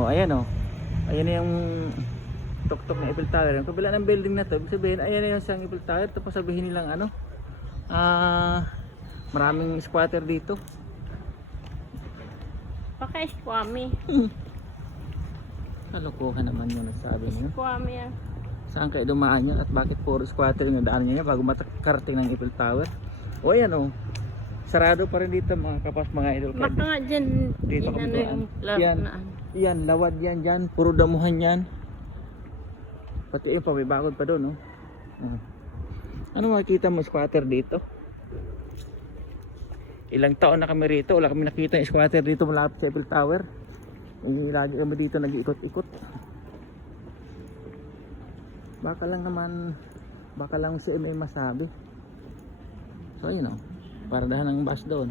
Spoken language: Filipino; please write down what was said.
Oh, ayan oh. Ayan na yung tuktok ng Eiffel Tower. Yung kabila ng building na to, ibig sabihin, ayan na yung isang Eiffel Tower. Tapos sabihin nilang ano, maraming squatter dito. Baka Squammy. Kalokohan naman yung nagsabi niyo. Squammy yan. Saan kayo dumaan yan at bakit puro squatter yung daan niya bago makarating ng Eiffel Tower? O ayan oh. Sarado pa rin dito mga kapas, mga idol. Baka nga dyan, Dito yun kami ano dumaan. yung laro Yan. na ano. Yan, lawad yan dyan. Puro damuhan yan. Pati yung pabibakod pa doon, no? Ano makikita mo squatter dito? Ilang taon na kami rito. Wala kami nakita yung squatter dito malapit sa Eiffel Tower. Lagi kami dito nag-iikot-ikot. Baka lang si may masabi. So, yun, no? Paradahan ng bus doon.